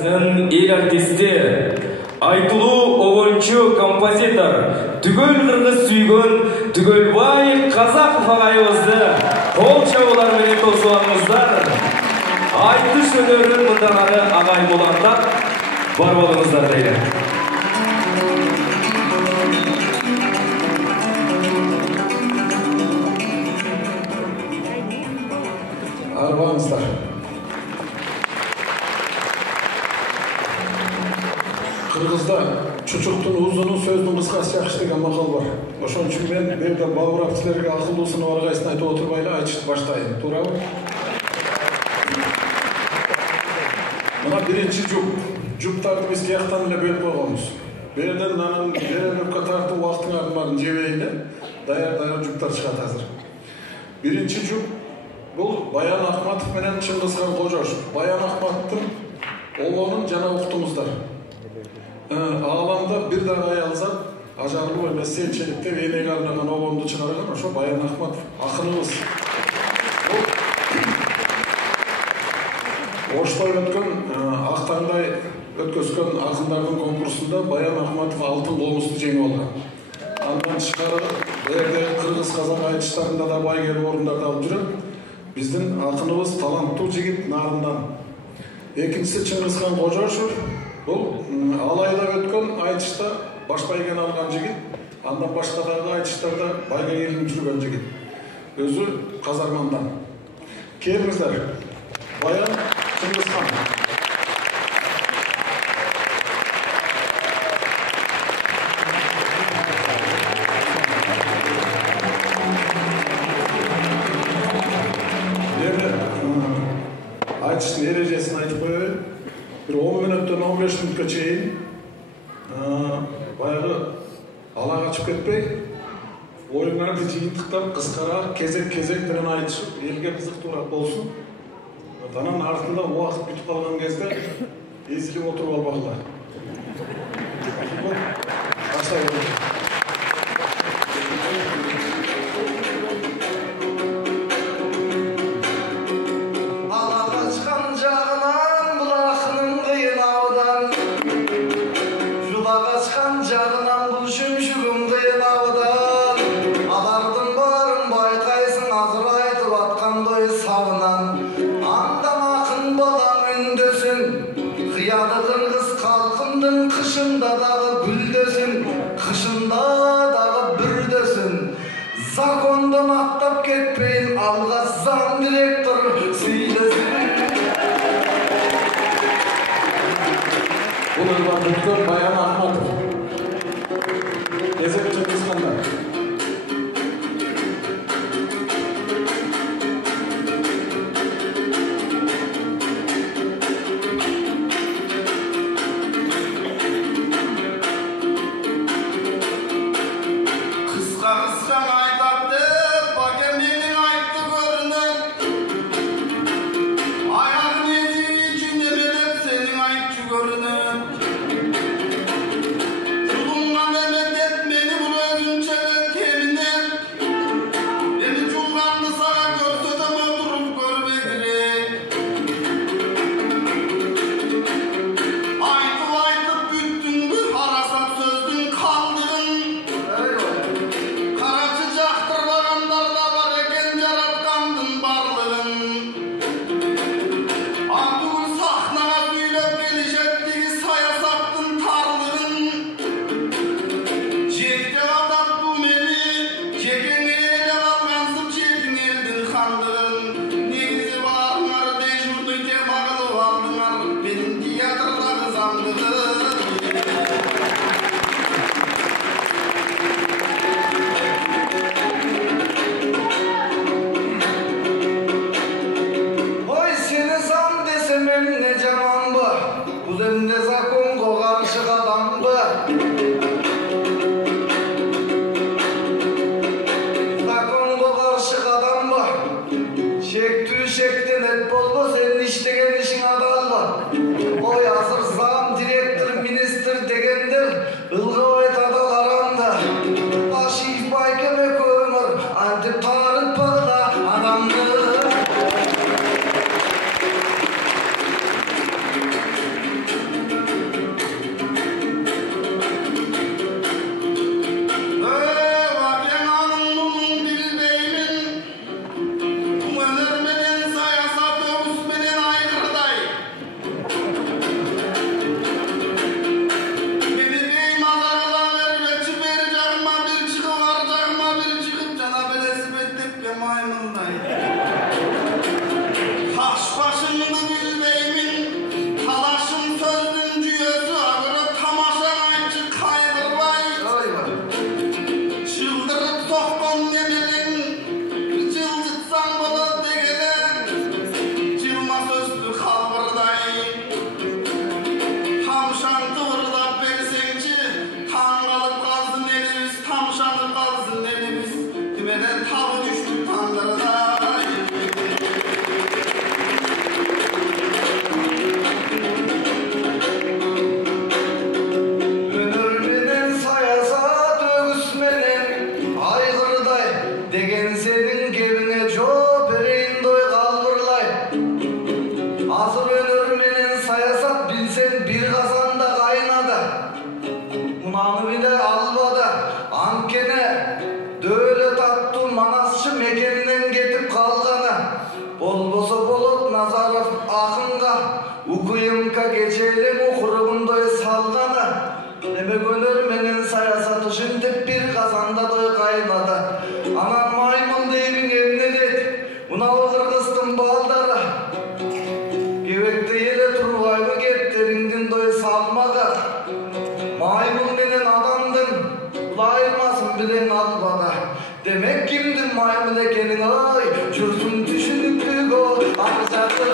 эл артисти, айтылуу огончу композитор, түгөл кыргыз сүйгөн Түгөлбай Казаков агайыбызды кол чабуулар менен тосуңуздар. Айтыш өнөрүн мындан ары агай болгондор бар болуңуздар дейли. Арбаңыздар. Кыргызда чучуктун узуну сөздүн кыскасы жакшы деген макал бар. Ошон үчүн мен берде бабырап силерге акылдуусун ар кайсын айтып отурбай эле айтышты баштайын. Туурабы? Мына биринчи жуптарды биз кияктан эле бөлүп койгонбуз. Берден анан берөмөккө тартып убактыңардын баарын жебей эле даяр жуптар чыгат азыр. Биринчи жуп бул Баян Акматов менен Чыңгызхан Кожошов. Баян Акматовдун олонун жана уктуңуздар. Ааламда бир дагы аял зат ажарлуу эмес сенчелик деп энеге арнаган обонду чыгарган ошо Баян Акматов акыныбыз. Ошто өткөн Актаңдай өткөзгөн акындардын конкурсунда Баян Акматов алтын комузду жеңип алган. Андан тышкары бердеги кыргыз казак айтыштарында да байгелүү орундарды алып жүрөт. Биздин акыныбыз таланттуу жигит Нарындан. Экинчиси Чыңгызхан Кожошов. Бул алайда өткөн айтышта баш байгени алган жигит, андан башка дагы айтыштарда байга келип жүргөн жигит. Өзү Казармандан. Келиңиздер. Баян Чыңгызхан. Айтыштын эрежесин айтып коеюн. Bir 10 minuttan 15 minutga çeyin bayağı ala kaçıp ketpey oyunlardı jıyıntıktap kıskara kezek bilen aytışıp elge kızıktууrak bolsun. Anан артында убакыт бүтүп калган кезде эзилип отуруп албагыла. Kışında dağı güldesin, kışında dağı bürdesin. Zakondan atlap ketmeyin, alga zam direktör siylesin. Bunun ötkön Bayan Akmatov. Gezek Çingizhan'da. Америка кечелим укурубундай салганы неме көнөр менен саясат ушинтип бир казанда той кайнады. Анан маймыл дейбиң эмне дейт? Мунабы кыргыздын балдары кебекте эле турбайбы кептериңдин той салмага. Маймыл менен адамдын лайылмасын билен албада. Demek kimdin maymыл ekenin ay, жүрсүң түшүнүктүгө акжаты.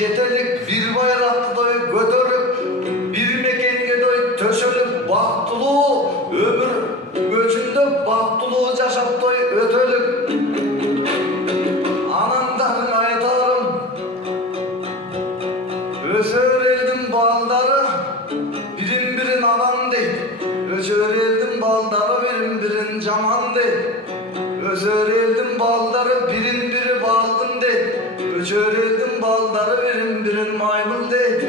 Жетелик bir bayrakты той көтөрүп, bir мекенге той төшөлүп, бактылуу өмүр көчүндө бактылуу жашап той өтөлүп. Анандарын айтарым, өсөр элдин балдары бирин-бирин адам дейт. Өсөр элдин балдары бирин-бирин жаман дейт. Өсөр элдин балдары бирин-бири балдын дейт. Өсөр элдин балдары бирин-бирин маймыл дейт.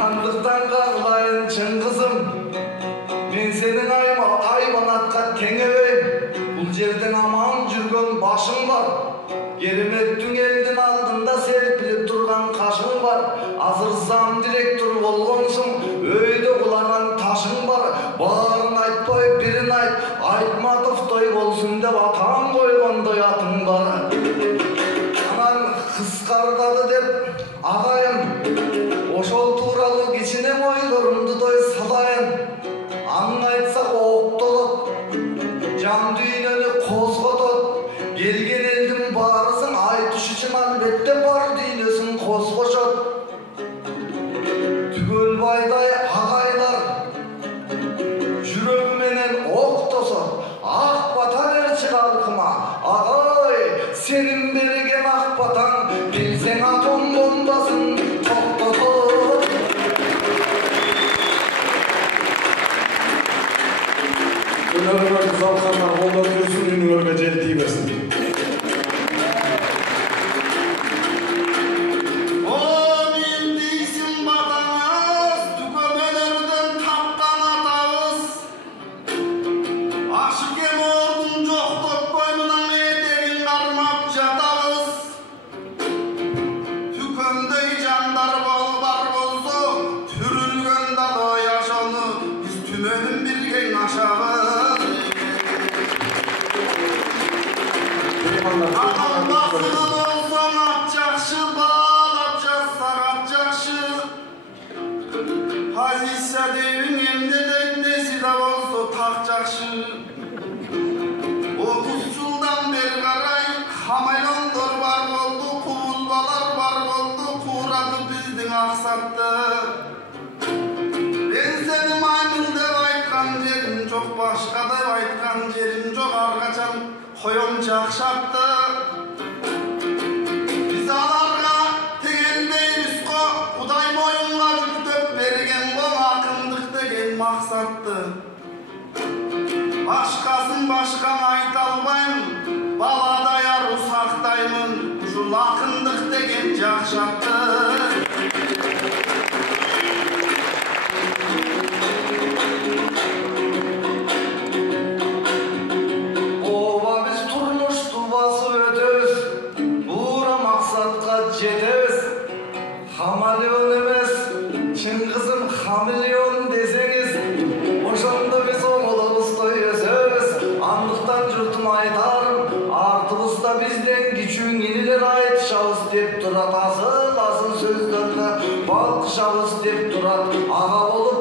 Андыктан кагылайын чын кызым, мен сенин айбанатка теңебейм. Бул жерден аман жүргөн башың бар. Кереметтің элдин алдында серпилип турган кашың бар. Азыр зам директор болгонсуң, өйдө кулаган ташың бар. Баарын айтпай бирин айт, Айтматов той болсун деп атаң койгондой атың бар. Анан кыскартады деп агайым, ошол тууралуу кичине ойлорумду той салайын. Анын айтсак октолот, жан дүйнөнү козготот. Келген элдин баарысын айтыш үчүн албетте бар дүйнөсүн козгошот. Түгөлбайдай агайлар жүрөгү менен октосот. Ак бата берчи калкыма, агай, сенин берген ак батаң, билсең атом бомбасын токтотот. Өнөргө залкандар колдоп жүрсүн, үнүңөргө жел тийбесин. Ben seni maymun деп айтканда жерim жоқ, башкадай айткан жерим жоқ, аркачан коем жакшапты. Биз аларга тегендейбиз го, Кудай моюнга жүктөп берген го акындык деген максатты. Башкасын башкаңа айта албайм, баладай ару сактаймын, ушул акындык деген жакшатты. Ооба биз турмушту басып өтөбүз, буура максатка жетебиз. Хамелеон эмес, чын кызым хамелеон десеңиз, ошондо биз оңолобуздай өсөбүз. Андыктан журтум айтарым, артыбызда бизден кичүү инилер айтышабыз деп турат, асыл сөздөрдө балкышабыз деп турат. Ага болуп